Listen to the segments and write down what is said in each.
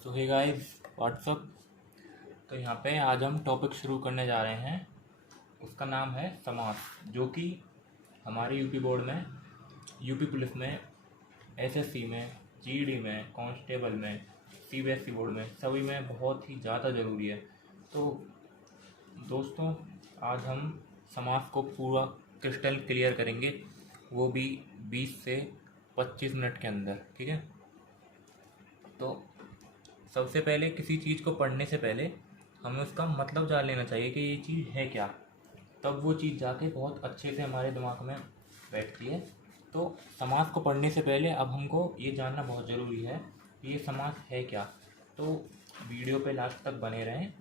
सो hey guys what's up. तो यहाँ पे आज हम टॉपिक शुरू करने जा रहे हैं। उसका नाम है समास, जो कि हमारे यूपी बोर्ड में, यूपी पुलिस में, एसएससी में, जीडी में, कांस्टेबल में, सीबीएसई बोर्ड में, सभी में बहुत ही ज़्यादा ज़रूरी है। तो दोस्तों, आज हम समास को पूरा क्रिस्टल क्लियर करेंगे, वो भी 20 से 25 मिनट के अंदर। ठीक है। तो सबसे पहले किसी चीज़ को पढ़ने से पहले हमें उसका मतलब जान लेना चाहिए कि ये चीज़ है क्या, तब वो चीज़ जाके बहुत अच्छे से हमारे दिमाग में बैठती है। तो समास को पढ़ने से पहले अब हमको ये जानना बहुत ज़रूरी है कि ये समास है क्या। तो वीडियो पे लास्ट तक बने रहें,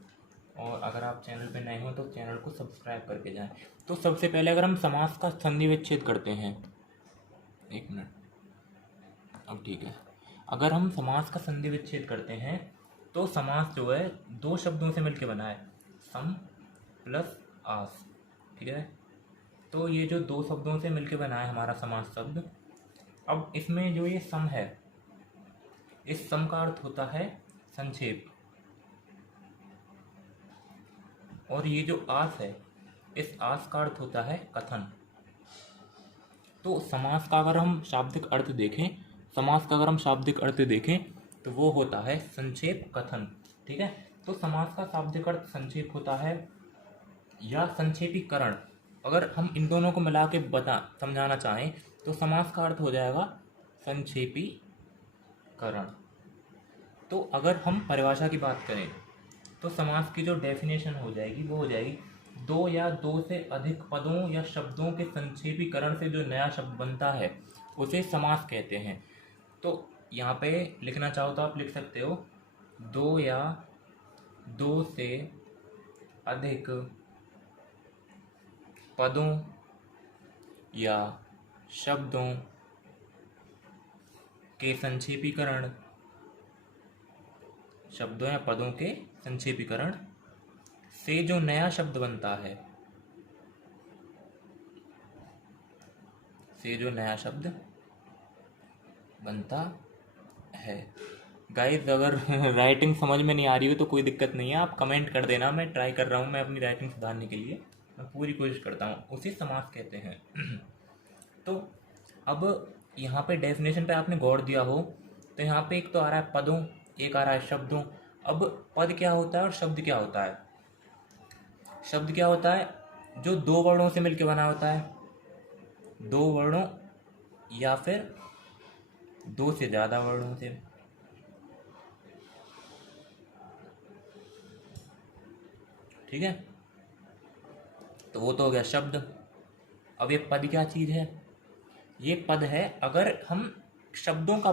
और अगर आप चैनल पे नए हो तो चैनल को सब्सक्राइब करके जाएं। तो सबसे पहले अगर हम समास का संधि विच्छेद करते हैं, एक मिनट, अब ठीक है। अगर हम समास का संधि विच्छेद करते हैं तो समास जो है दो शब्दों से मिलकर बना है, सम प्लस आस। ठीक है। तो ये जो दो शब्दों से मिलकर बना है हमारा समास शब्द, अब इसमें जो ये सम है, इस सम का अर्थ होता है संक्षेप, और ये जो आस है, इस आस का अर्थ होता है कथन। तो समास का अगर हम शाब्दिक अर्थ देखें, तो वो होता है संक्षेप कथन। ठीक है। तो समास का शाब्दिक अर्थ संक्षेप होता है या संक्षेपीकरण। अगर हम इन दोनों को मिला के समझाना चाहें तो समास का अर्थ हो जाएगा संक्षेपीकरण। तो अगर हम परिभाषा की बात करें तो समास की जो डेफिनेशन हो जाएगी वो हो जाएगी, दो या दो से अधिक पदों या शब्दों के संक्षेपीकरण से जो नया शब्द बनता है उसे समास कहते हैं। तो यहाँ पे लिखना चाहो तो आप लिख सकते हो, दो या दो से अधिक पदों या शब्दों के संक्षेपीकरण, शब्दों या पदों के संक्षेपीकरण से जो नया शब्द बनता है, से जो नया शब्द बनता है। गाइस, अगर राइटिंग समझ में नहीं आ रही हो तो कोई दिक्कत नहीं है, आप कमेंट कर देना। मैं ट्राई कर रहा हूँ, मैं अपनी राइटिंग सुधारने के लिए मैं पूरी कोशिश करता हूँ। उसे समास कहते हैं। तो अब यहाँ पे डेफिनेशन पे आपने गौर दिया हो तो यहाँ पे एक तो आ रहा है पदों, एक आ रहा है शब्दों। अब पद क्या होता है और शब्द क्या होता है? शब्द क्या होता है? जो दो वर्णों से मिलकर बना होता है, दो वर्णों या फिर दो से ज़्यादा वर्णों से। ठीक है। तो वो तो हो गया शब्द। अब ये पद क्या चीज़ है? ये पद है अगर हम शब्दों का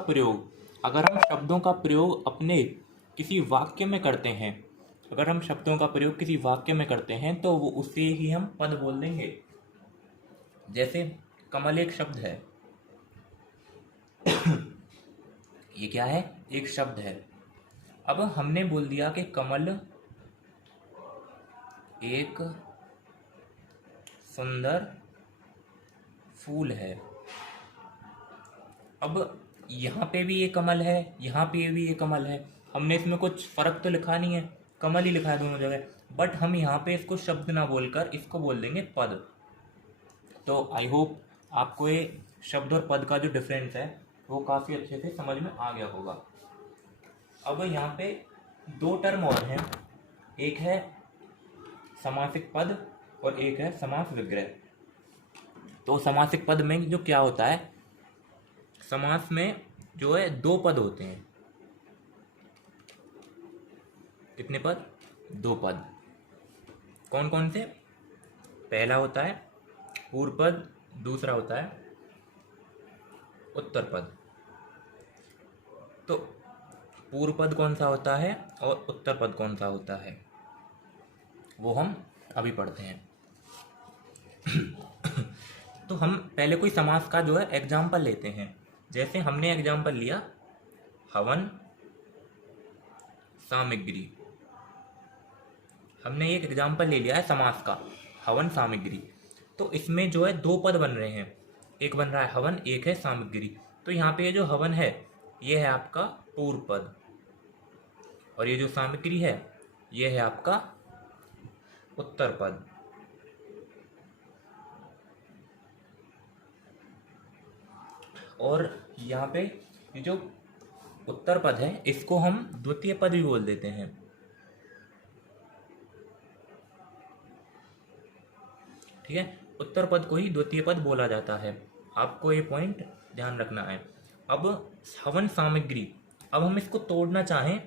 प्रयोग अपने किसी वाक्य में करते हैं, अगर हम शब्दों का प्रयोग किसी वाक्य में करते हैं तो वो उसे ही हम पद बोल देंगे। जैसे कमल एक शब्द है। ये क्या है? एक शब्द है। अब हमने बोल दिया कि कमल एक सुंदर फूल है। अब यहाँ पे भी ये कमल है, यहाँ पे भी ये कमल है। हमने इसमें कुछ फर्क तो लिखा नहीं है, कमल ही लिखा है दोनों जगह, बट हम यहाँ पे इसको शब्द ना बोलकर इसको बोल देंगे पद। तो आई होप आपको ये शब्द और पद का जो डिफरेंस है वो काफ़ी अच्छे से समझ में आ गया होगा। अब यहाँ पे दो टर्म और हैं, एक है समासिक पद और एक है समास विग्रह। तो समासिक पद में जो क्या होता है, समास में जो है दो पद होते हैं। कितने पद? दो पद। कौन कौन से? पहला होता है पूर्व पद, दूसरा होता है उत्तर पद। तो पूर्व पद कौन सा होता है और उत्तर पद कौन सा होता है वो हम अभी पढ़ते हैं। तो हम पहले कोई समास का जो है एग्जाम्पल लेते हैं। जैसे हमने एग्जाम्पल लिया हवन सामग्री, हमने एक एग्जाम्पल ले लिया है समास का, हवन सामग्री। तो इसमें जो है दो पद बन रहे हैं, एक बन रहा है हवन, एक है सामग्री। तो यहाँ पे जो हवन है ये है आपका पूर्व पद, और ये जो सामग्री है ये है आपका उत्तर पद। और यहाँ पे ये जो उत्तर पद है इसको हम द्वितीय पद भी बोल देते हैं। ठीक है, उत्तर पद को ही द्वितीय पद बोला जाता है। आपको ये पॉइंट ध्यान रखना है। अब हवन सामग्री, अब हम इसको तोड़ना चाहें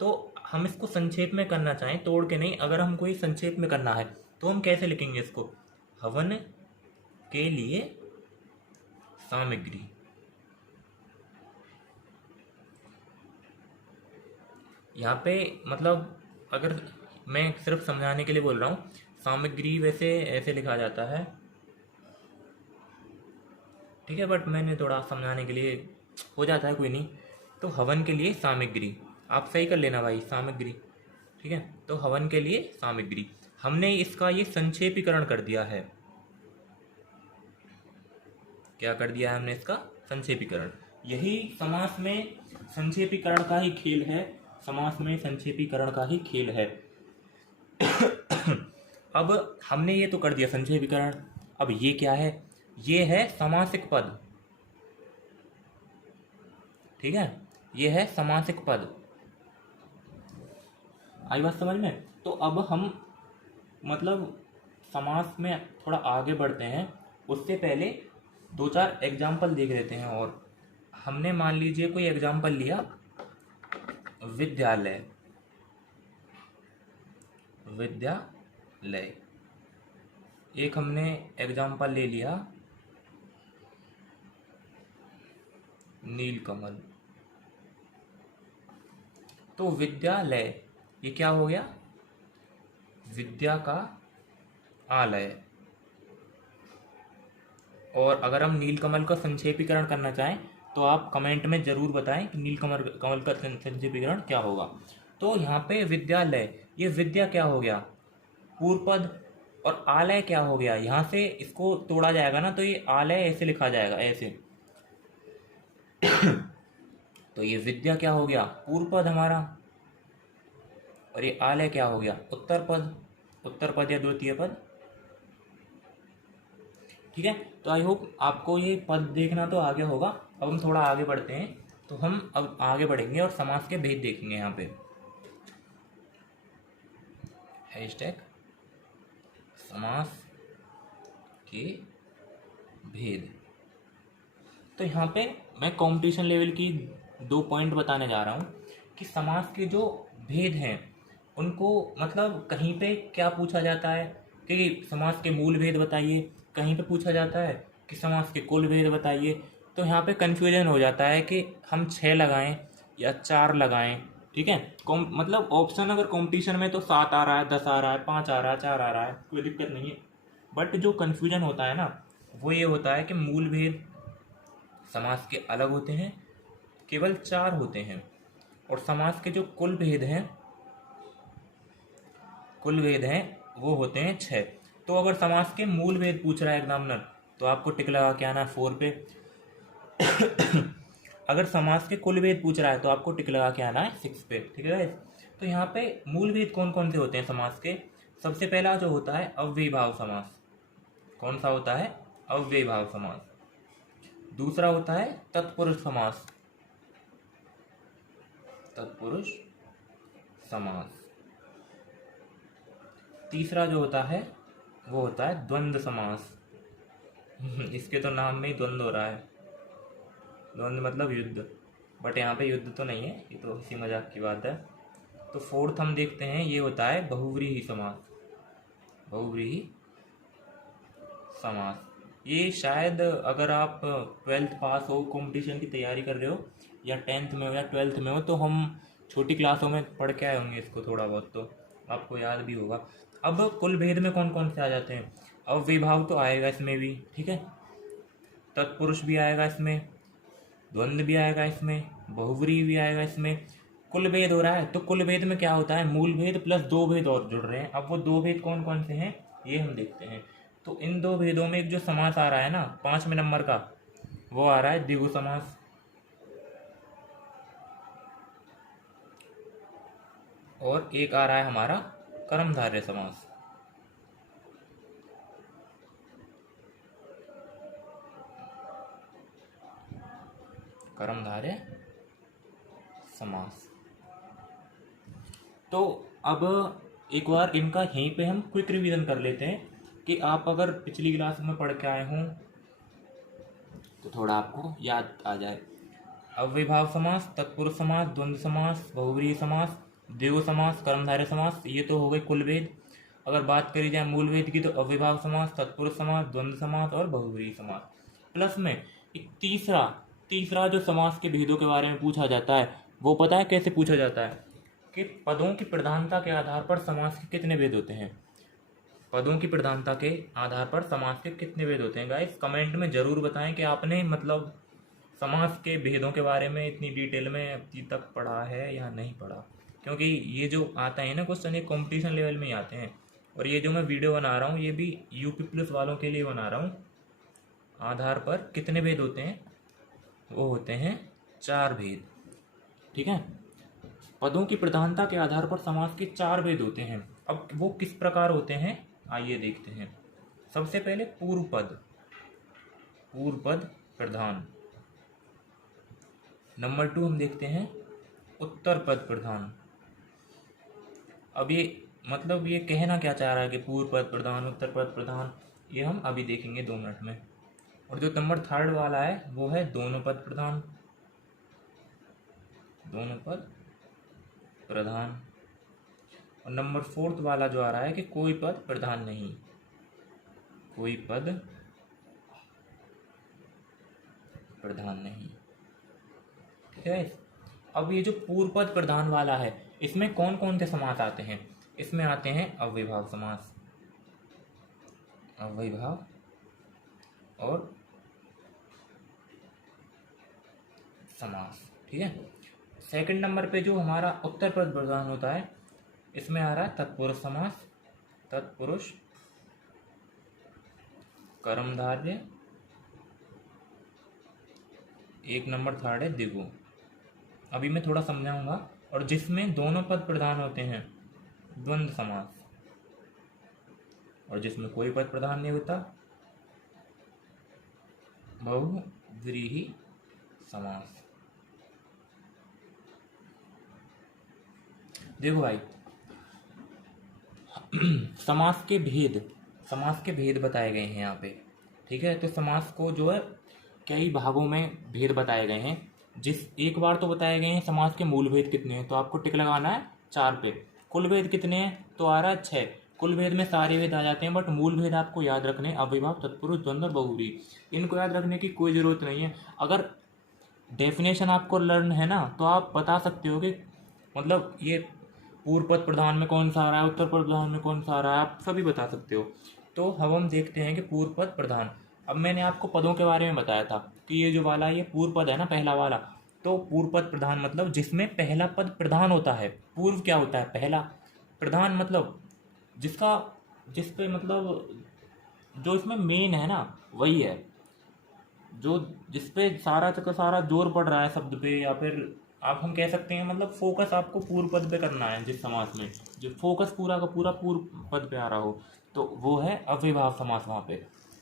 तो हम इसको संक्षेप में करना चाहें, तोड़ के नहीं, अगर हमको ये संक्षेप में करना है तो हम कैसे लिखेंगे इसको? हवन के लिए सामग्री। यहाँ पे मतलब अगर मैं सिर्फ समझाने के लिए बोल रहा हूँ, सामग्री वैसे ऐसे लिखा जाता है, ठीक है, बट मैंने थोड़ा समझाने के लिए हो जाता है, कोई नहीं। तो हवन के लिए सामग्री, आप सही कर लेना भाई, सामग्री। ठीक है, तो हवन के लिए सामग्री, हमने इसका ये संक्षेपीकरण कर दिया है। क्या कर दिया है हमने? इसका संक्षेपीकरण। यही समास में संक्षेपीकरण का ही खेल है, समास में संक्षेपीकरण का ही खेल है। अब हमने ये तो कर दिया संक्षेपीकरण, अब ये क्या है? ये है समासिक पद। ठीक है, ये है समासिक पद। आई बात समझ में? तो अब हम मतलब समास में थोड़ा आगे बढ़ते हैं, उससे पहले दो चार एग्जाम्पल देख लेते हैं। और हमने मान लीजिए कोई एग्जाम्पल लिया, विद्यालय, विद्यालय। एक हमने एग्जाम्पल ले लिया नीलकमल। तो विद्यालय ये क्या हो गया? विद्या का आलय। और अगर हम नीलकमल का संक्षेपीकरण करना चाहें तो आप कमेंट में जरूर बताएं कि नीलकमल कमल का संक्षेपीकरण क्या होगा। तो यहाँ पे विद्यालय, ये विद्या क्या हो गया? पूर्व पद। और आलय क्या हो गया? यहाँ से इसको तोड़ा जाएगा ना, तो ये आलय ऐसे लिखा जाएगा, ऐसे। तो ये विद्या क्या हो गया? पूर्व पद हमारा। और ये आलय क्या हो गया? उत्तर पद। उत्तर पद या द्वितीय पद। ठीक है, तो आई होप आपको ये पद देखना तो आ गया होगा। अब हम थोड़ा आगे बढ़ते हैं, तो हम अब आगे बढ़ेंगे और समास के भेद देखेंगे। यहाँ पे हैशटैग समास के भेद। तो यहाँ पे मैं कंपटीशन लेवल की 2 पॉइंट बताने जा रहा हूँ कि समास के जो भेद हैं उनको मतलब कहीं पे क्या पूछा जाता है कि समास के मूल भेद बताइए, कहीं पे पूछा जाता है कि समास के कुल भेद बताइए। तो यहाँ पे कन्फ्यूजन हो जाता है कि हम 6 लगाएं या 4 लगाएं। ठीक है, मतलब ऑप्शन अगर कंपटीशन में तो 7 आ रहा है, 10 आ रहा है, 5 आ रहा है, 4 आ रहा है, कोई दिक्कत नहीं है। बट जो कन्फ्यूजन होता है ना, वो ये होता है कि मूल भेद समास के अलग होते हैं, केवल 4 होते हैं। और समास के जो कुल भेद हैं वो होते हैं 6। तो अगर समास के मूल भेद पूछ रहा है एग्जामिनर तो आपको टिक लगा के आना है 4 पे। अगर समास के कुल भेद पूछ रहा है तो आपको टिक लगा के आना है 6 पे। ठीक है, तो यहाँ पे मूल भेद कौन कौन से होते हैं समास के? सबसे पहला जो होता है अव्ययीभाव समास। कौन सा होता है? अव्ययीभाव समास। दूसरा होता है तत्पुरुष समास। तत्पुरुष समास। तीसरा जो होता है वो होता है द्वंद्व समास। इसके तो नाम में ही द्वंद्व हो रहा है, द्वंद्व मतलब युद्ध, बट यहाँ पे युद्ध तो नहीं है, ये तो हंसी मजाक की बात है। तो फोर्थ हम देखते हैं, ये होता है बहुव्रीहि समास। बहुव्रीहि समास ये शायद अगर आप 12th पास हो, कंपटीशन की तैयारी कर रहे हो, या 10th में हो या 12th में हो, तो हम छोटी क्लासों में पढ़ के आए होंगे इसको, थोड़ा बहुत तो आपको याद भी होगा। अब कुल भेद में कौन कौन से आ जाते हैं? अव्ययीभाव तो आएगा इसमें भी, ठीक है, तत्पुरुष भी आएगा इसमें, द्वंद्व भी आएगा इसमें, बहुव्रीहि भी आएगा इसमें। कुल भेद हो रहा है तो कुल भेद में क्या होता है? मूल भेद प्लस 2 भेद और जुड़ रहे हैं। अब वो 2 भेद कौन कौन से हैं ये हम देखते हैं। तो इन 2 भेदों में एक जो समास आ रहा है ना 5वें नंबर का, वो आ रहा है द्विगु समास। और एक आ रहा है हमारा कर्मधारय समास। कर्मधारय समास। तो अब एक बार इनका यहीं पे हम क्विक रिवीजन कर लेते हैं कि आप अगर पिछली क्लास में पढ़ के आए हों तो थोड़ा आपको याद आ जाए। अव्ययभाव समास, तत्पुरुष समास, द्वंद्व समास, बहुव्रीहि समास, द्विगु समास, कर्मधारय समास, ये तो हो गए कुल भेद। अगर बात करी जाए मूल भेद की तो अव्ययभाव समास, तत्पुरुष समास, द्वंद्व समास और बहुव्रीहि समास। प्लस में एक तीसरा जो समास के भेदों के बारे में पूछा जाता है, वो पता है कैसे पूछा जाता है कि पदों की प्रधानता के आधार पर समास के कितने भेद होते हैं। पदों की प्रधानता के आधार पर समास के कितने भेद होते हैं। गाइस कमेंट में जरूर बताएं कि आपने मतलब समास के भेदों के बारे में इतनी डिटेल में अभी तक पढ़ा है या नहीं पढ़ा, क्योंकि ये जो आता है ना क्वेश्चन, ये कंपटीशन लेवल में ही आते हैं। और ये जो मैं वीडियो बना रहा हूँ ये भी यूपी पुलिस वालों के लिए बना रहा हूँ। आधार पर कितने भेद होते हैं, वो होते हैं 4 भेद। ठीक है, पदों की प्रधानता के आधार पर समास के 4 भेद होते हैं। अब वो किस प्रकार होते हैं आइए देखते हैं। सबसे पहले पूर्व पद प्रधान। नंबर 2 हम देखते हैं उत्तर पद प्रधान। अब ये मतलब ये कहना क्या चाह रहा है कि पूर्व पद प्रधान, उत्तर पद प्रधान, ये हम अभी देखेंगे 2 मिनट में। और जो नंबर 3 वाला है वो है दोनों पद प्रधान। और नंबर 4 वाला जो आ रहा है कि कोई पद प्रधान नहीं। ठीक है। अब ये जो पूर्व पद प्रधान वाला है इसमें कौन कौन से समास आते हैं। इसमें आते हैं अव्ययभाव समास, अव्ययभाव और समास। ठीक है। सेकंड नंबर पे जो हमारा उत्तर पद प्रधान होता है इसमें आ रहा है तत्पुरुष समास, तत्पुरुष, कर्मधारय, एक नंबर 3 है द्विगु। अभी मैं थोड़ा समझाऊंगा। और जिसमें दोनों पद प्रधान होते हैं द्वंद्व समास। और जिसमें कोई पद प्रधान नहीं होता बहुव्रीहि समास। देखो भाई समास के भेद बताए गए हैं यहाँ पे। ठीक है, तो समास को जो है कई भागों में भेद बताए गए हैं। एक बार तो बताए गए हैं समास के मूल भेद कितने हैं, तो आपको टिक लगाना है 4 पे। कुल भेद कितने हैं तो आ रहा है 6। कुल भेद में सारे भेद आ जाते हैं, बट मूल भेद आपको याद रखने अव्ययभाव, तत्पुरुष, द्वंद्व, बहुव्रीहि। इनको याद रखने की कोई ज़रूरत नहीं है। अगर डेफिनेशन आपको लर्न है ना तो आप बता सकते हो कि मतलब ये पूर्व पद प्रधान में कौन सा आ रहा है, उत्तर पद प्रधान में कौन सा आ रहा है, आप सभी बता सकते हो। तो हम देखते हैं कि पूर्व पद प्रधान। अब मैंने आपको पदों के बारे में बताया था कि ये जो वाला ये पूर्व पद है ना, पहला वाला, तो पूर्व पद प्रधान मतलब जिसमें पहला पद प्रधान होता है। पूर्व क्या होता है, पहला। प्रधान मतलब जिसपे मतलब जो इसमें मेन है ना वही है, जो जिसपे सारा का सारा जोर पड़ रहा है शब्द पे, या फिर आप हम कह सकते हैं मतलब फोकस आपको पूर्व पद पे करना है। जिस समास में जो फोकस पूरा का पूरा पूर्व पद पे आ रहा हो तो वो है अव्ययभाव समास वहाँ पे।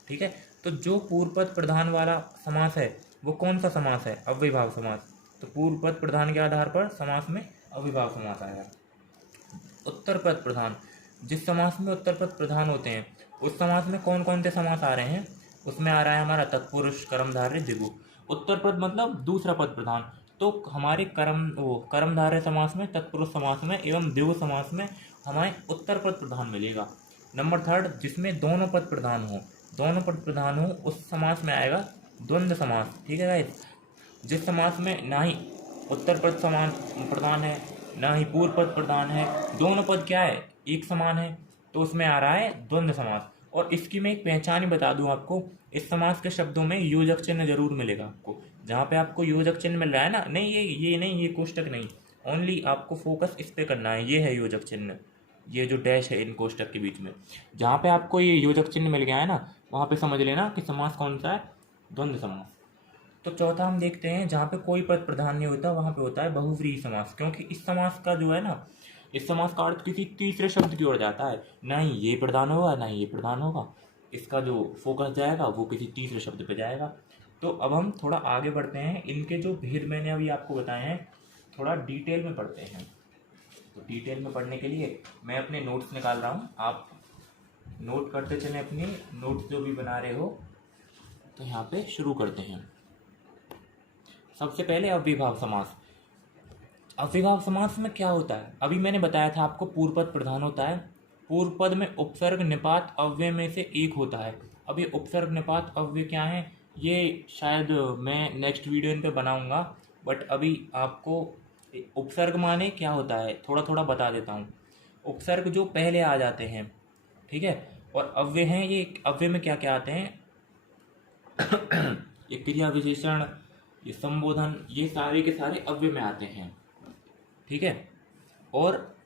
ठीक है, तो जो पूर्व पद प्रधान वाला समास है वो कौन सा समास है, अव्ययभाव समास। तो पूर्व पद प्रधान के आधार पर समास में अव्ययभाव समास आएगा। उत्तर पद प्रधान, जिस समास में उत्तर पद प्रधान होते हैं उस समास में कौन कौन से समास आ रहे हैं, उसमें आ रहा है हमारा तत्पुरुष, कर्मधारय, द्विगु। उत्तर पद मतलब दूसरा पद प्रधान, तो हमारे कर्मधारय समास में, तत्पुरुष समास में एवं द्विगु समास में हमें उत्तर पद प्रधान मिलेगा। नंबर 3 जिसमें दोनों पद प्रधान हो उस समास में आएगा द्वंद्व समास। ठीक है गाइस, जिस समास में ना ही उत्तर पद समान प्रधान है ना ही पूर्व पद प्रधान है, दोनों पद क्या है एक समान है, तो उसमें आ रहा है द्वंद्व समास। और इसकी मैं एक पहचान ही बता दूं आपको, इस समास के शब्दों में योजक चिन्ह जरूर मिलेगा आपको। जहाँ पे आपको योजक चिन्ह मिल रहा है ना, नहीं ये नहीं, ये कोष्टक नहीं, ओनली आपको फोकस इस पे करना है, ये है योजक चिन्ह, ये जो डैश है इन कोष्टक के बीच में। जहाँ पे आपको ये योजक चिन्ह मिल गया है ना वहाँ पे समझ लेना कि समास कौन सा है, द्वंद्व समास। तो चौथा हम देखते हैं जहाँ पे कोई पद प्रधान नहीं होता वहाँ पे होता है बहुव्रीहि समास। क्योंकि इस समास का जो है ना इस समास का अर्थ किसी तीसरे शब्द की ओर जाता है, ना ही ये प्रधान होगा ना ही ये प्रधान होगा, इसका जो फोकस जाएगा वो किसी तीसरे शब्द पे जाएगा। तो अब हम थोड़ा आगे बढ़ते हैं, इनके जो भेद मैंने अभी आपको बताए हैं थोड़ा डिटेल में पढ़ते हैं। तो डिटेल में पढ़ने के लिए मैं अपने नोट्स निकाल रहा हूँ, आप नोट करते चलें, अपने नोट्स जो भी बना रहे हो। तो यहाँ पे शुरू करते हैं। सबसे पहले अव्ययभाव समास। अव्ययभाव समास में क्या होता है, अभी मैंने बताया था आपको पूर्व पद प्रधान होता है, पूर्व पद में उपसर्ग निपात अव्यय में से एक होता है। अब ये उपसर्ग निपात अव्यय क्या है, ये शायद मैं नेक्स्ट वीडियो इन पे बनाऊंगा, बट अभी आपको उपसर्ग माने क्या होता है थोड़ा थोड़ा बता देता हूँ। उपसर्ग जो पहले आ जाते हैं, ठीक है, और अव्यय हैं, ये अव्यय में क्या क्या आते हैं ये क्रिया विशेषण, ये संबोधन, ये सारे के सारे अव्यय में आते हैं, ठीक है। और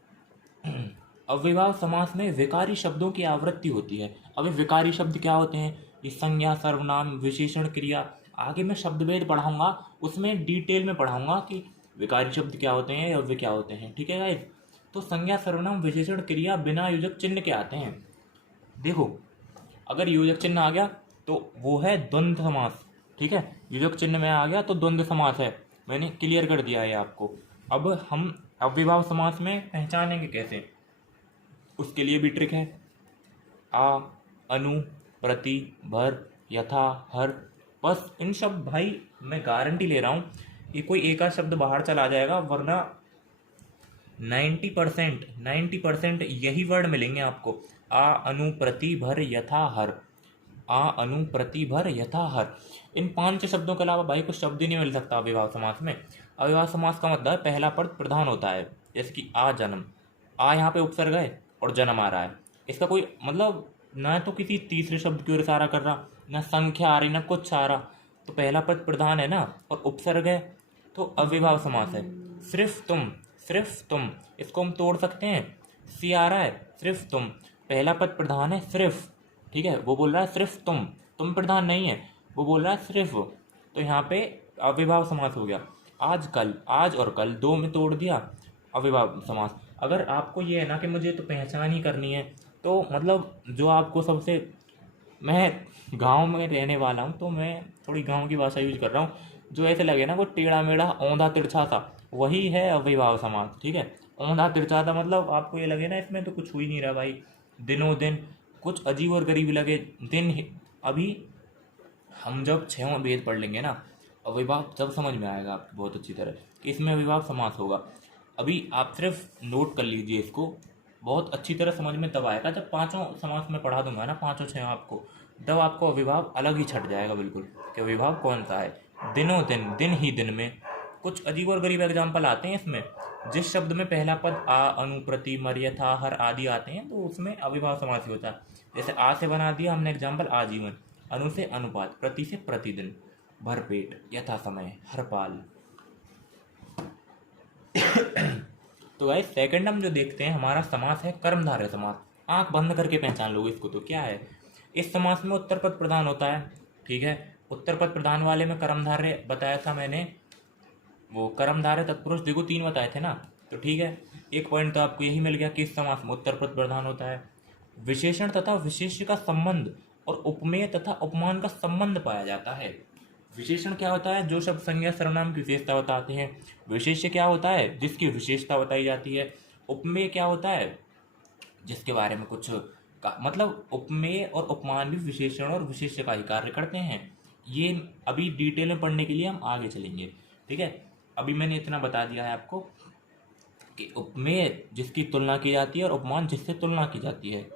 अव्ययभाव समास में विकारी शब्दों की आवृत्ति होती है। अभी विकारी शब्द क्या होते हैं, ये संज्ञा, सर्वनाम, विशेषण, क्रिया, आगे मैं शब्दभेद पढ़ाऊंगा, उसमें डिटेल में पढ़ाऊंगा कि विकारी शब्द क्या होते हैं, अव्यय क्या होते हैं, ठीक है गाइस। तो संज्ञा, सर्वनाम, विशेषण, क्रिया बिना योजक चिन्ह के आते हैं। देखो अगर योजक चिन्ह आ गया तो वो है द्वंद्व समास, ठीक है, योजक चिन्ह में आ गया तो द्वंद्व समास है, मैंने क्लियर कर दिया है आपको। अब हम अव्ययभाव समास में पहचानेंगे कैसे, उसके लिए भी ट्रिक है। आ, अनु, प्रति, भर, यथा, हर, बस इन शब्द, भाई मैं गारंटी ले रहा हूँ ये कोई एक आध शब्द बाहर चला जाएगा, वरना 90% यही वर्ड मिलेंगे आपको। आ, अनु, प्रति, भर, यथा, हर, आ, अनु, प्रति, भर, यथा, हर, इन 5 शब्दों के अलावा भाई कुछ शब्द ही नहीं मिल सकता अव्ययभाव समास में। अव्ययभाव समास का मतलब पहला पद प्रधान होता है, जैसे कि आ, जन्म, आ यहाँ पे उपसर्ग है और जन्म आ रहा है, इसका कोई मतलब ना तो किसी तीसरे शब्द की ओर इशारा कर रहा, ना संख्या आ रही, ना कुछ आ रहा, तो पहला पद प्रधान है ना और उपसर्ग है, तो अव्ययभाव समास है। सिर्फ तुम, इसको हम तोड़ सकते हैं, सी आ रहा है, सिर्फ तुम, पहला पद प्रधान है सिर्फ, ठीक है, वो बोल रहा है सिर्फ तुम प्रधान नहीं है, वो बोल रहा है सिर्फ, तो यहाँ पे अव्ययभाव समास हो गया। आज कल, आज और कल दो में तोड़ दिया, अव्ययभाव समास। अगर आपको ये है ना कि मुझे तो पहचान ही करनी है, तो मतलब जो आपको सबसे, मैं गांव में रहने वाला हूँ तो मैं थोड़ी गांव की भाषा यूज कर रहा हूँ, जो ऐसे लगे ना वो टेढ़ा मेढ़ा औंधा तिरछा सा, वही है अव्ययभाव समास, ठीक है। औंधा तिरछा था मतलब आपको ये लगे ना इसमें तो कुछ हो ही नहीं रहा भाई, दिनों दिन कुछ अजीब और गरीब लगे अभी हम जब 6वां वेद पढ़ लेंगे ना, अव्ययभाव तब समझ में आएगा आपको बहुत अच्छी तरह कि इसमें अव्ययभाव समास होगा। अभी आप सिर्फ नोट कर लीजिए इसको, बहुत अच्छी तरह समझ में तब आएगा जब 5 समास में पढ़ा दूंगा ना, 5 आपको, तब आपको अव्ययभाव अलग ही छट जाएगा बिल्कुल कि अव्ययभाव कौन सा है। दिनों दिन, दिन ही दिन में, कुछ अजीब और गरीब एग्जाम्पल आते हैं इसमें, जिस शब्द में पहला पद आ, अनु, प्रति, मर, यथा, हर आदि आते हैं तो उसमें अव्ययभाव समास ही होता है। जैसे आ से बना दिया हमने एग्जाम्पल आजीवन, अनु से अनुपात, प्रति से प्रतिदिन, भरपेट, यथा समय, हर पाल। तो गाइस सेकंड हम जो देखते हैं हमारा समास है कर्मधारय समास। आंख बंद करके पहचान लोगे इसको, तो क्या है, इस समास में उत्तर पद प्रधान होता है, ठीक है, उत्तर पद प्रधान वाले में कर्मधारय बताया था मैंने, वो कर्मधारय तत्पुरुष देखो 3 बताए थे ना, तो ठीक है, एक पॉइंट तो आपको यही मिल गया कि इस समास में उत्तर पद प्रधान होता है। विशेषण तथा विशेष्य का संबंध और उपमेय तथा उपमान का संबंध पाया जाता है। विशेषण क्या होता है, जो शब्द संज्ञा सर्वनाम की विशेषता बताते हैं। विशेष्य क्या होता है, जिसकी विशेषता बताई जाती है। उपमेय क्या होता है, जिसके बारे में कुछ मतलब उपमेय और उपमान भी विशेषण और विशेष्य का ही कार्य करते हैं। ये अभी डिटेल में पढ़ने के लिए हम आगे चलेंगे, ठीक है। अभी मैंने इतना बता दिया है आपको कि उपमेय जिसकी तुलना की जाती है और उपमान जिससे तुलना की जाती है।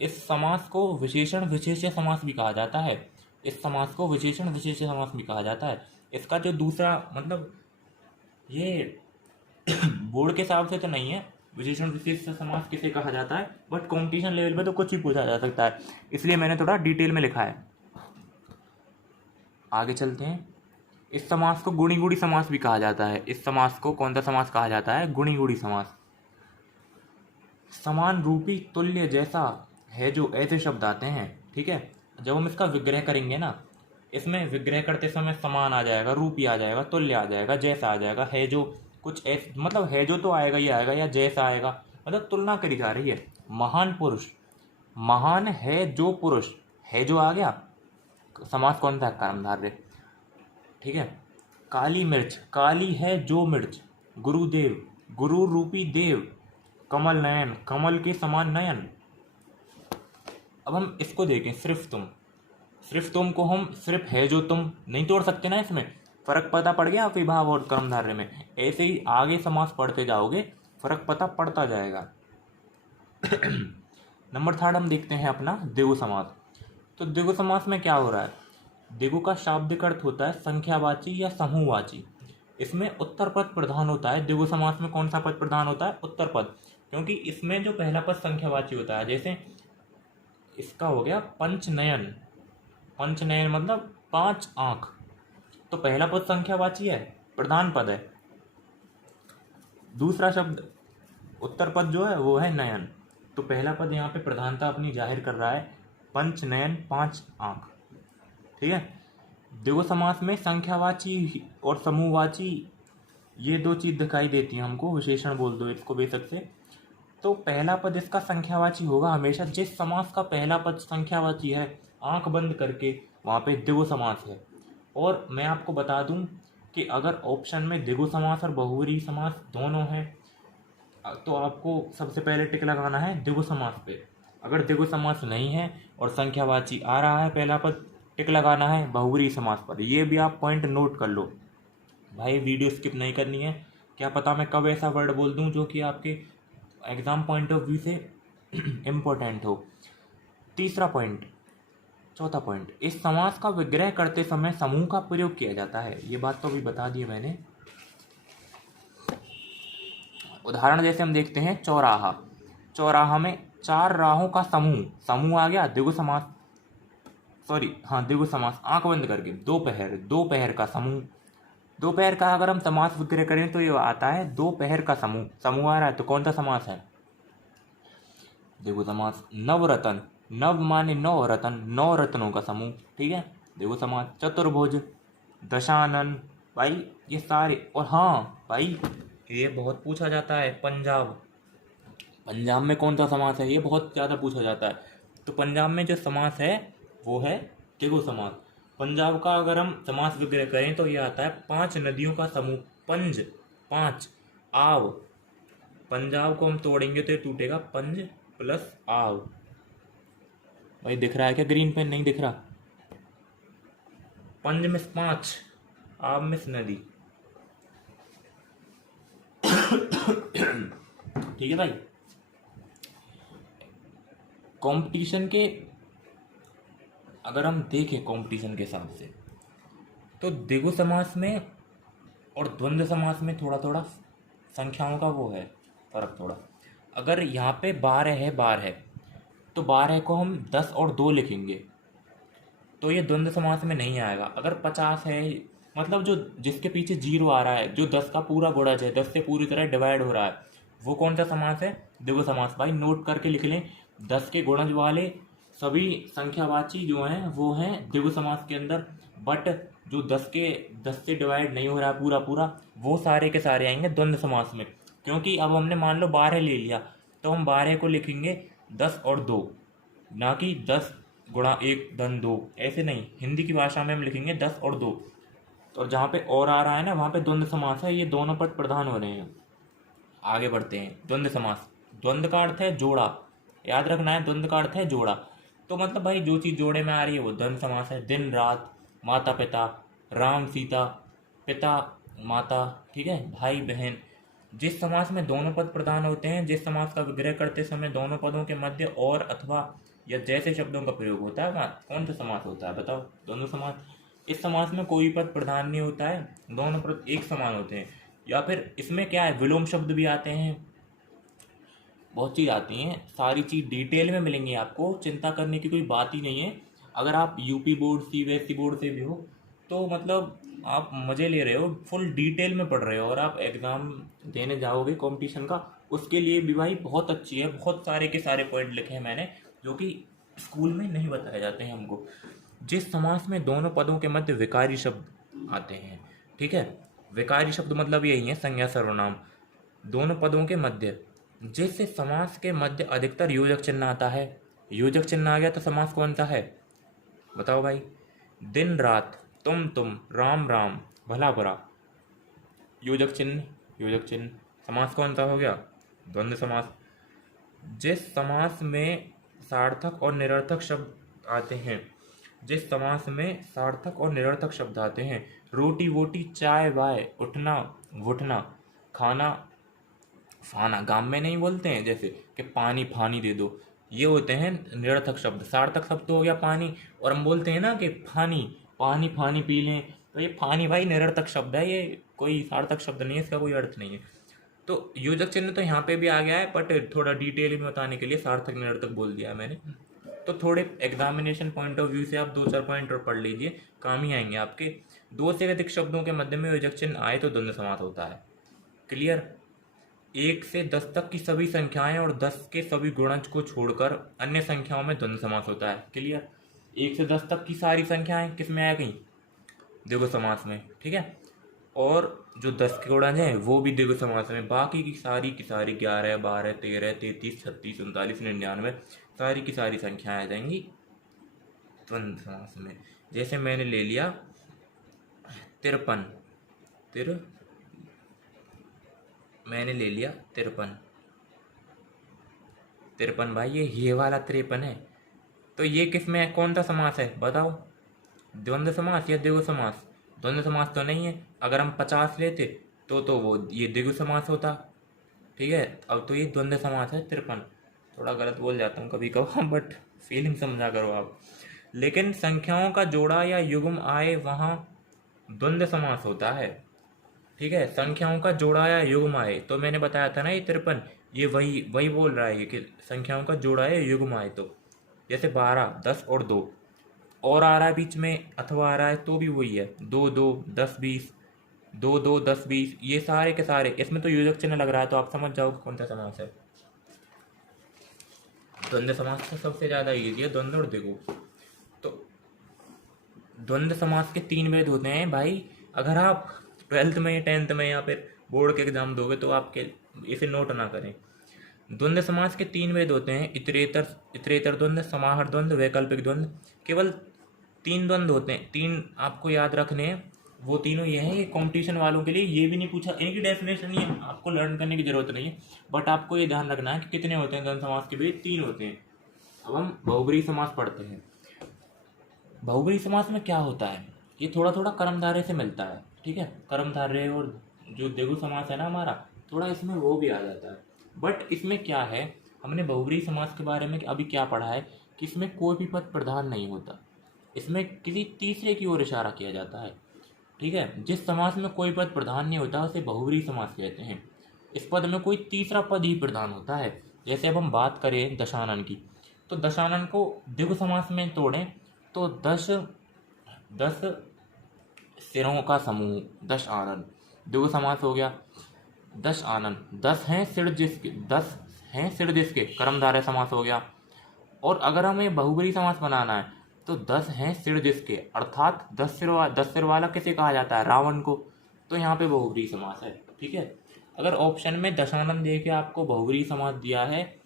इस समास को विशेषण विशेष्य समास भी कहा जाता है। इस समास को विशेषण विशेष्य समास भी कहा जाता है। इसका जो दूसरा मतलब ये बोर्ड के हिसाब से तो नहीं है विशेषण विशेष्य समास किसे कहा जाता है, बट कॉम्पिटिशन लेवल पे तो कुछ ही पूछा जा सकता है, इसलिए मैंने थोड़ा डिटेल में लिखा है। आगे चलते हैं। इस समास को गुणी गुणी समास भी कहा जाता है। इस समास को कौन सा समास कहा जाता है, गुणी गुणी समास। समान रूपी तुल्य जैसा है जो ऐसे शब्द आते हैं, ठीक है, जब हम इसका विग्रह करेंगे ना, इसमें विग्रह करते समय समान आ जाएगा, रूपी आ जाएगा, तुल्य आ जाएगा, जैसा आ जाएगा, है जो कुछ ऐसे मतलब है जो तो आएगा ही आएगा या जैसा आएगा, मतलब तुलना करी जा रही है। महान पुरुष, महान है जो पुरुष, है जो आ गया, समास कौन सा है, कर्मधारय, ठीक है। काली मिर्च, काली है जो मिर्च, गुरुदेव, गुरु रूपी देव, कमल नयन, कमल के समान नयन। अब हम इसको देखें, सिर्फ तुम, सिर्फ तुम को हम सिर्फ है जो तुम नहीं तोड़ सकते ना, इसमें फर्क पता पड़ गया विभाव और कर्मधारय में। ऐसे ही आगे समास पढ़ते जाओगे फर्क पता पड़ता जाएगा। नंबर 3 हम देखते हैं अपना द्विगु समास। तो द्विगु समास में क्या हो रहा है, द्विगु का शाब्दिक अर्थ होता है संख्यावाची या समूहवाची। इसमें उत्तर पद प्रधान होता है। द्विगु समास में कौन सा पद प्रधान होता है, उत्तर पद, क्योंकि इसमें जो पहला पद संख्यावाची होता है। जैसे इसका हो गया पंचनयन, पंचनयन मतलब 5 आंख, तो पहला पद संख्यावाची है, प्रधान पद है। दूसरा शब्द उत्तर पद जो है वो है नयन, तो पहला पद यहाँ पे प्रधानता अपनी जाहिर कर रहा है, पंचनयन 5 आंख, ठीक है। द्विगु समास में संख्यावाची और समूहवाची ये दो चीज दिखाई देती हैं हमको, विशेषण बोल दो इसको बेशक से। तो पहला पद इसका संख्यावाची होगा हमेशा। जिस समास का पहला पद संख्यावाची है, आंख बंद करके वहाँ पे द्विगु समास है। और मैं आपको बता दूं कि अगर ऑप्शन में द्विगु समास और बहुव्रीहि समास दोनों हैं तो आपको सबसे पहले टिक लगाना है द्विगु समास पे। अगर द्विगु समास नहीं है और संख्यावाची आ रहा है पहला पद, टिक लगाना है बहुव्रीहि समास पर। ये भी आप पॉइंट नोट कर लो भाई, वीडियो स्किप नहीं करनी है। क्या पता मैं कब ऐसा वर्ड बोल दूं जो कि आपके एग्जाम पॉइंट ऑफ व्यू से इम्पोर्टेंट हो। तीसरा पॉइंट, चौथा पॉइंट, इस समास का विग्रह करते समय समूह का प्रयोग किया जाता है। ये बात तो अभी बता दी मैंने। उदाहरण जैसे हम देखते हैं चौराहा, चौराहा में 4 राहों का समूह, समूह आ गया द्विगु समास, सॉरी हाँ द्विगु समास, आंख बंद करके। दोपहर, दोपहर का समूह, दोपहर का अगर हम समास विग्रह करें तो ये आता है दोपहर का समूह, समूह आ रहा है तो कौन सा समास है, द्विगु समास। नवरत्न, नव माने 9 रत्न, 9 रत्नों का समूह, ठीक है, द्विगु समास। चतुर्भुज, दशानन, भाई ये सारे। और हाँ भाई ये बहुत पूछा जाता है, पंजाब, पंजाब में कौन सा समास है, ये बहुत ज़्यादा पूछा जाता है। तो पंजाब में जो समास है वो है द्विगु समास। पंजाब का अगर हम समास विग्रह करें तो ये आता है 5 नदियों का समूह, पंज 5, आव, पंजाब को हम तोड़ेंगे तो ये टूटेगा पंज प्लस आव। भाई दिख रहा है क्या, ग्रीन पेन नहीं दिख रहा, पंज मिस 5, आव मिस नदी, ठीक है भाई। कंपटीशन के अगर हम देखें कंपटीशन के हिसाब से तो द्विगु समास में और द्वंद्व समास में थोड़ा थोड़ा संख्याओं का वो है फर्क थोड़ा। अगर यहाँ पे 12 है, 12 है तो 12 को हम 10 और 2 लिखेंगे तो ये द्वंद्व समास में नहीं आएगा। अगर 50 है, मतलब जो जिसके पीछे 0 आ रहा है, जो 10 का पूरा गुणज है, 10 से पूरी तरह डिवाइड हो रहा है, वो कौन सा समास है, द्विगु समास। भाई नोट करके लिख लें, 10 के गुणज वाले सभी संख्यावाची जो हैं वो हैं द्विगु समास के अंदर, बट जो 10 से डिवाइड नहीं हो रहा है पूरा पूरा, वो सारे के सारे आएंगे द्वंद्व समास में। क्योंकि अब हमने मान लो 12 ले लिया तो हम 12 को लिखेंगे 10 और 2, ना कि 10 गुणा 1 धन 2, ऐसे नहीं। हिंदी की भाषा में हम लिखेंगे 10 और 2। और जहाँ पे और आ रहा है ना वहाँ पे द्वंद्व समास है, ये दोनों पद प्रधान हो रहे हैं। आगे बढ़ते हैं, द्वंद्व समास। द्वंद्व का अर्थ है जोड़ा, याद रखना है, द्वंद्व का अर्थ है जोड़ा। तो मतलब भाई जो चीज़ जोड़े में आ रही है वो द्वंद्व समास है। दिन रात, माता पिता, राम सीता, पिता माता, ठीक है, भाई बहन। जिस समास में दोनों पद प्रधान होते हैं, जिस समास का विग्रह करते समय दोनों पदों के मध्य और अथवा या जैसे शब्दों का प्रयोग होता है वहाँ कौन सा समास होता है, बताओ, द्वंद्व समास। इस समास में कोई पद प्रधान नहीं होता है, दोनों पद एक समान होते हैं। या फिर इसमें क्या है, विलोम शब्द भी आते हैं, बहुत चीज़ आती हैं, सारी चीज़ डिटेल में मिलेंगी आपको, चिंता करने की कोई बात ही नहीं है। अगर आप यूपी बोर्ड सीबीएसई बोर्ड से भी हो तो मतलब आप मज़े ले रहे हो, फुल डिटेल में पढ़ रहे हो, और आप एग्ज़ाम देने जाओगे कंपटीशन का, उसके लिए भी भाई बहुत अच्छी है। बहुत सारे के सारे पॉइंट लिखे हैं मैंने जो कि स्कूल में नहीं बताए जाते हैं हमको। जिस समास में दोनों पदों के मध्य विकारी शब्द आते हैं, ठीक है, विकारी शब्द मतलब यही है संज्ञा सर्वनाम, दोनों पदों के मध्य। जैसे समास के मध्य अधिकतर योजक चिन्ह आता है, योजक चिन्ह आ गया तो समास कौन सा है बताओ भाई। दिन रात, तुम, राम राम, भला बुरा, योजक चिन्ह, योजक चिन्ह। समास कौन सा हो गया, द्वंद्व समास। जिस समास में सार्थक और निरर्थक शब्द आते हैं, जिस समास में सार्थक और निरर्थक शब्द आते हैं, रोटी वोटी, चाय वाय, उठना घुटना, खाना फाना, गाम में नहीं बोलते हैं जैसे कि पानी फानी दे दो, ये होते हैं निरर्थक शब्द। सार्थक शब्द तो हो गया पानी, और हम बोलते हैं ना कि फानी, पानी फानी पी लें, तो ये फानी भाई निरर्थक शब्द है, ये कोई सार्थक शब्द नहीं है, इसका कोई अर्थ नहीं है। तो योजक चिन्ह तो यहाँ पे भी आ गया है, बट थोड़ा डिटेल में बताने के लिए सार्थक निरर्थक बोल दिया है मैंने। तो थोड़े एग्जामिनेशन पॉइंट ऑफ व्यू से आप 2-4 पॉइंट और पढ़ लीजिए, काम ही आएंगे आपके। 2 से अधिक शब्दों के मध्य में योजक चिन्ह आए तो द्वंद्व समास होता है। क्लियर। 1 से 10 तक की सभी संख्याएं और 10 के सभी गुणज को छोड़कर अन्य संख्याओं में द्वंद्व समास होता है। क्लियर। 1 से 10 तक की सारी संख्याएं किस में आ गई, द्विगु समास में, ठीक है। और जो 10 के गुणज हैं वो भी द्विगु समास में, बाकी की सारी 11, 12, 13, 33, 36, 39, 99 सारी की सारी संख्याएं आ जाएंगी द्वंद्व समास में। जैसे मैंने ले लिया 53, मैंने ले लिया 53 भाई, ये वाला 53 है, तो ये किस में कौन सा समास है बताओ, द्वंद्व समास या द्विगु समास। द्वंद्व समास तो नहीं है, अगर हम 50 लेते तो वो ये द्विगु समास होता, ठीक है। अब तो ये द्वंद्व समास है 53। थोड़ा गलत बोल जाता हूँ कभी कभार, बट फीलिंग समझा करो आप। लेकिन संख्याओं का जोड़ा या युग्म आए वहाँ द्वंद्व समास होता है, ठीक है। संख्याओं का जोड़ा या युग्म आए, तो मैंने बताया था ना ये 53, ये वही बोल रहा है कि संख्याओं का जोड़ा या युग्म आए, तो जैसे 12, 10 और 2 और आ रहा है बीच में, अथवा आ रहा है तो भी वही है, 2, 2, 10, 20, 2, 2, 10, 20, ये सारे के सारे, इसमें तो योजक चिन्ह लग रहा है, तो आप समझ जाओ कौन सा समास है। द्वंद्व समास तो सबसे ज्यादा ईजी है, द्वंद्व और द्विगु। तो द्वंद्व समास के 3 भेद होते हैं भाई। अगर आप 12th में 10th में या फिर बोर्ड के एग्जाम दोगे तो आपके इसे नोट ना करें। द्वंद्व समास के 3 भेद होते हैं, इतरेतर द्वंद्व, समाहार द्वंद्व, वैकल्पिक द्वंद्व। केवल 3 द्वंद्व होते हैं, 3 आपको याद रखने हैं, वो तीनों ये हैं। ये कॉम्पिटिशन वालों के लिए ये भी नहीं पूछा, इनकी डेफिनेशन नहीं है, आपको लर्न करने की जरूरत नहीं है, बट आपको ये ध्यान रखना है कि कितने होते हैं द्वंद्व समास के भेद, 3 होते हैं। अब हम बहुब्रीहि समास पढ़ते हैं। बहुब्रीहि समास में क्या होता है, ये थोड़ा थोड़ा कर्मधारय से मिलता है, ठीक है। कर्मधारय और जो द्विगु समास है ना हमारा, थोड़ा इसमें वो भी आ जाता है। बट इसमें क्या है, हमने बहुब्रीहि समास के बारे में अभी क्या पढ़ा है कि इसमें कोई भी पद प्रधान नहीं होता, इसमें किसी तीसरे की ओर इशारा किया जाता है, ठीक है। जिस समास में कोई पद प्रधान नहीं होता उसे बहुब्रीहि समास कहते हैं। इस पद में कोई तीसरा पद ही प्रधान होता है। जैसे अब हम बात करें दशानन की, तो दशानन को द्विगु समास में तोड़ें तो 10 सिरों का समूह, 10 आनन, द्विगु समास हो गया। 10 आनन, 10 हैं सिर जिसके, कर्मधारय समास हो गया। और अगर हमें बहुब्रीहि समास बनाना है तो 10 हैं सिर जिसके, अर्थात 10 सिर वाला किसे कहा जाता है, रावण को, तो यहाँ पे बहुब्रीहि समास है, ठीक है। अगर ऑप्शन में दशानन दे के आपको बहुब्रीहि समास दिया है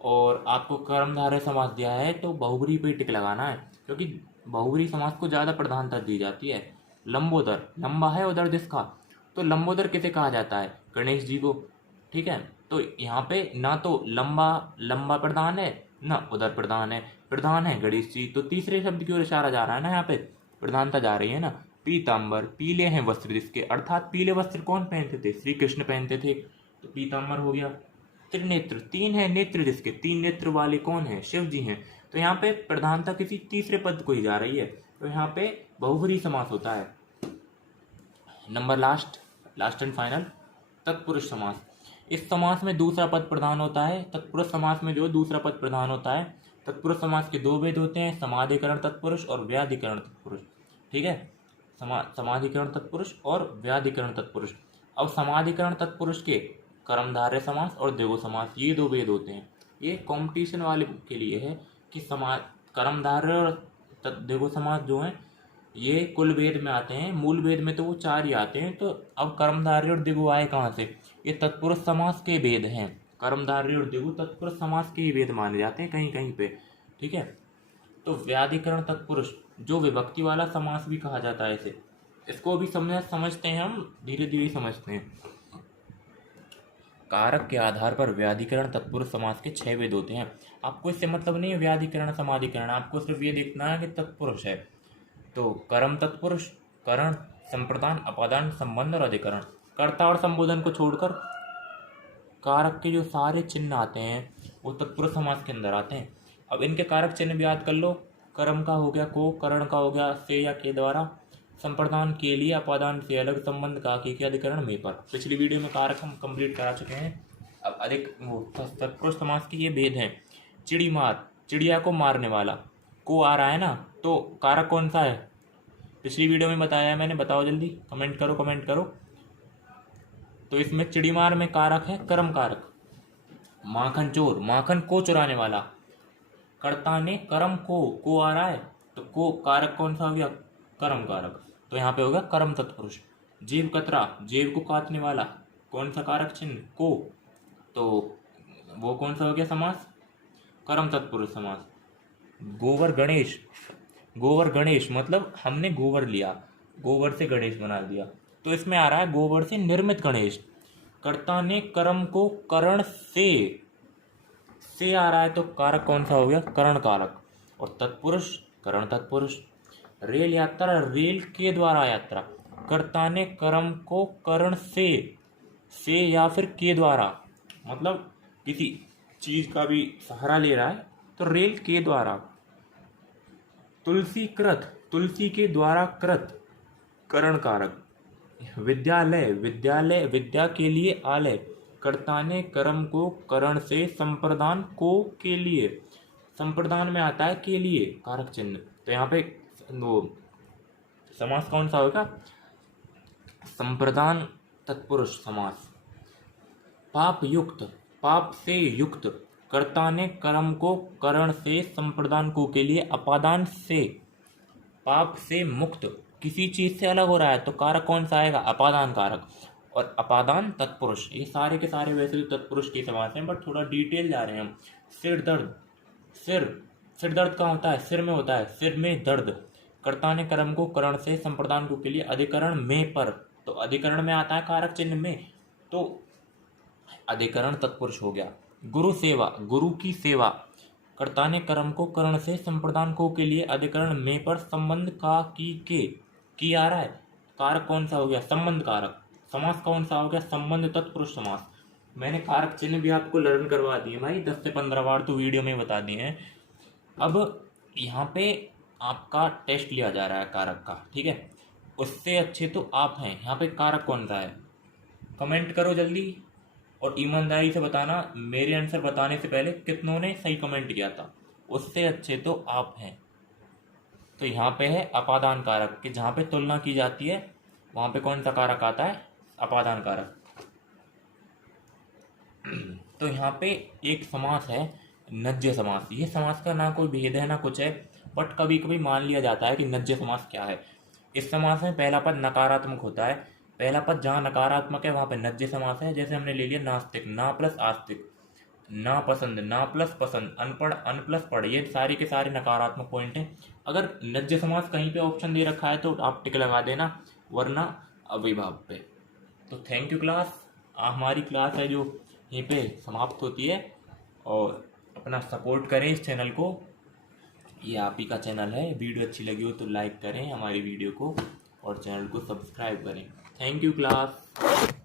और आपको कर्मधारय समास दिया है तो बहुब्रीहि पे टिक लगाना है, क्योंकि बहुब्रीहि समास को ज़्यादा प्रधानता दी जाती है। लंबोदर, लंबा है उदर जिसका, तो लंबोदर किसे कहा जाता है, गणेश जी को, ठीक है। तो यहाँ पे ना तो लंबा प्रधान है ना उदर प्रधान है गणेश जी, तो तीसरे शब्द की ओर इशारा जा रहा है ना, यहाँ पे प्रधानता जा रही है ना। पीताम्बर, पीले हैं वस्त्र जिसके, अर्थात पीले वस्त्र कौन पहनते थे, श्री कृष्ण पहनते थे, तो पीताम्बर हो गया। त्रिनेत्र, 3 है नेत्र जिसके, 3 नेत्र वाले कौन है, शिव जी हैं, तो यहाँ पे प्रधानता किसी तीसरे पद को ही जा रही है, तो यहाँ पे बहुब्रीहि समास होता है। नंबर लास्ट एंड फाइनल, तत्पुरुष समास। इस समास में दूसरा पद प्रधान होता है। तत्पुरुष समास में जो दूसरा पद प्रधान होता है। तत्पुरुष समास के 2 भेद होते हैं, समाधिकरण तत्पुरुष और व्याधिकरण तत्पुरुष, ठीक है। समाधिकरण तत्पुरुष और व्याधिकरण तत्पुरुष। अब समाधिकरण तत्पुरुष के कर्मधारय समास और द्विगु समास, ये 2 भेद होते हैं। ये कॉम्पिटिशन वाले के लिए है कि कर्मधारय और द्विगु समास जो है ये कुल भेद में आते हैं, मूल भेद में तो वो 4 ही आते हैं। तो अब कर्मधारय और द्विगु आए कहाँ से? ये तत्पुरुष समास के भेद हैं। कर्मधारय और द्विगु तत्पुरुष समास के ही भेद माने जाते हैं कहीं कहीं पे, ठीक है। तो व्याधिकरण तत्पुरुष जो विभक्ति वाला समास भी कहा जाता है इसे, इसको भी समझते हैं हम, धीरे धीरे समझते हैं। कारक के आधार पर व्याधिकरण तत्पुरुष समास के 6 भेद होते हैं। आपको इससे मतलब नहीं है व्याधिकरण समाधिकरण, आपको सिर्फ ये देखना है कि तत्पुरुष है। तो कर्म तत्पुरुष, करण, संप्रदान, अपादान, संबंध और अधिकरण। कर्ता और संबोधन को छोड़कर कारक के जो सारे चिन्ह आते हैं वो तत्पुरुष समास के अंदर आते हैं। अब इनके कारक चिन्ह भी याद कर लो। कर्म का हो गया को, करण का हो गया से या के द्वारा, संप्रदान के लिए, अपादान से अलग, संबंध का के अधिकरण में पर। पिछली वीडियो में कारक हम कंप्लीट करा चुके हैं। अब अधिक तत्पुरुष समास के ये भेद हैं। चिड़ी मार, चिड़िया को मारने वाला, को आ रहा है ना, तो कारक कौन सा है? पिछली वीडियो में बताया है मैंने, बताओ जल्दी, कमेंट करो। तो इसमें चिड़ीमार में कारक है कर्म कारक। माखन चोर, माखन को चुराने वाला, कर्ता ने कर्म को आ रहा है, तो को कारक कौन सा हो गया? कर्म कारक। तो यहाँ पे होगा कर्म तत्पुरुष। जेब कतरा, जेब को काटने वाला, कौन सा कारक चिन्ह? को, तो वो कौन सा हो गया समास? कर्म तत्पुरुष समास। गोबर गणेश, गोबर गणेश मतलब हमने गोबर लिया, गोबर से गणेश बना दिया, तो इसमें आ रहा है गोबर से निर्मित गणेश। कर्ता ने कर्म को करण से आ रहा है, तो कारक कौन सा हो गया? करण कारक। और तत्पुरुष करण तत्पुरुष। रेल यात्रा, रेल के द्वारा यात्रा, कर्ता ने कर्म को करण से या फिर के द्वारा, मतलब किसी चीज का भी सहारा ले रहा है, तो रेल के द्वारा। तुलसी कृत, तुलसी के द्वारा कृत, करण कारक। विद्यालय, विद्यालय विद्या के लिए आलय, कर्ता ने कर्म को करण से, संप्रदान को के लिए, संप्रदान में आता है के लिए कारक चिन्ह। तो यहाँ पे वो समास कौन सा होगा? संप्रदान तत्पुरुष समास। पाप युक्त, पाप से युक्त, कर्ता ने कर्म को करण से, संप्रदान को के लिए, अपादान से, पाप से मुक्त, किसी चीज से अलग हो रहा है, तो कारक कौन सा आएगा? अपादान कारक। और अपादान तत्पुरुष। ये सारे के सारे वैसे तो तत्पुरुष के समास हैं, बट थोड़ा डिटेल जा रहे हैं हम। सिर दर्द, सिर दर्द कहाँ होता है? सिर में होता है, सिर में दर्द, कर्ता ने कर्म को करण से, संप्रदान को के लिए, अधिकरण में पर, तो अधिकरण में आता है कारक चिन्ह में, तो अधिकरण तत्पुरुष हो गया। गुरु सेवा, गुरु की सेवा, कर्ता ने कर्म को करण से, संप्रदान को के लिए, अधिकरण में पर, संबंध का की आ रहा है, कारक कौन सा हो गया? संबंध कारक। समास कौन सा हो गया? संबंध तत्पुरुष समास। मैंने कारक चिन्ह भी आपको लर्न करवा दिए भाई, 10 से 15 बार तो वीडियो में बता दिए हैं। अब यहाँ पे आपका टेस्ट लिया जा रहा है कारक का, ठीक है। उससे अच्छे तो आप हैं। यहाँ पे कारक कौन सा है? कमेंट करो जल्दी, और ईमानदारी से बताना, मेरे आंसर बताने से पहले कितनों ने सही कमेंट किया था। उससे अच्छे तो आप हैं। तो यहाँ पे है अपादान कारक, कि जहाँ पे तुलना की जाती है वहाँ पे कौन सा कारक आता है? अपादान कारक। तो यहाँ पे एक समास है नज्य समास। ये समास का ना कोई भेद है ना कुछ है, बट कभी कभी मान लिया जाता है कि नज्य समास क्या है। इस समास में पहला पद नकारात्मक होता है। पहला पद जहाँ नकारात्मक है वहाँ पे नज्य समास है। जैसे हमने ले लिया नास्तिक, ना प्लस आस्तिक, ना पसंद, ना प्लस पसंद, अनपढ़, अन प्लस पढ़, ये सारे के सारे नकारात्मक पॉइंट हैं। अगर नज्य समास कहीं पे ऑप्शन दे रखा है तो आप टिक लगा देना, वरना अविभाव पे। तो थैंक यू क्लास। हमारी क्लास है जो यहीं पे समाप्त होती है, और अपना सपोर्ट करें इस चैनल को। ये आप ही का चैनल है। वीडियो अच्छी लगी हो तो लाइक करें हमारी वीडियो को, और चैनल को सब्सक्राइब करें। Thank you class.